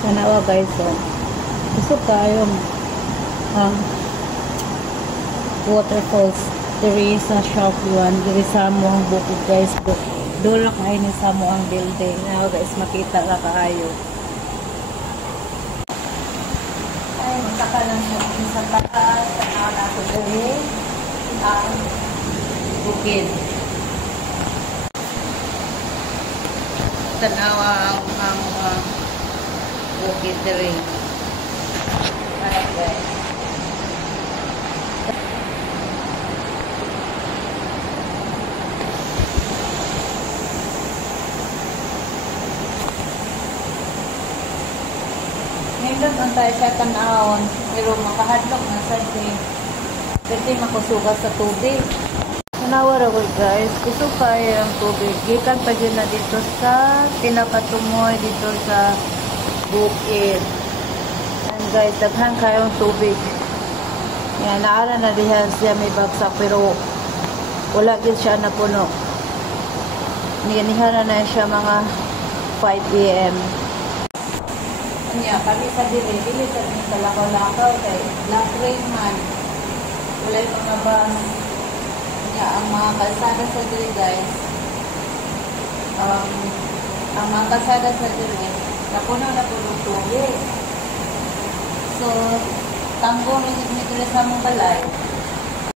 Tanawa guys, so. Gusto tayong waterfalls. Diri sa Shark One. Diri sa Samoang bukid guys. Doon lang kayo ni Samoang building. Tanawa guys, makita ka kaayo. Ay, magkaka lang siya sa taas. Tanawa na ako diri. Ang bukid. Tanawa ang bukid diri. Ay guys. Ngayon ang tayo sa tanawon, pero makahadlok na sa day. Pwede makusugat sa tubig. Tanawar ako guys, gusto kayo ang tubig. Gikan pa dyan na dito sa pinakatumoy dito sa bukid. And guys, daghan kayong tubig. Yan, naara na diyan siya may bagsak pero wala din siya napuno. Niganihan na siya mga 5 p.m. Kami sa dili sa lakaw-lakaw kay Black Rain man. Wala yung mga bus. Ang mga kalsada sa dili guys. Ang mga kalsada sa dili napuno tubig. So, tanggo rin dito sa mong balay.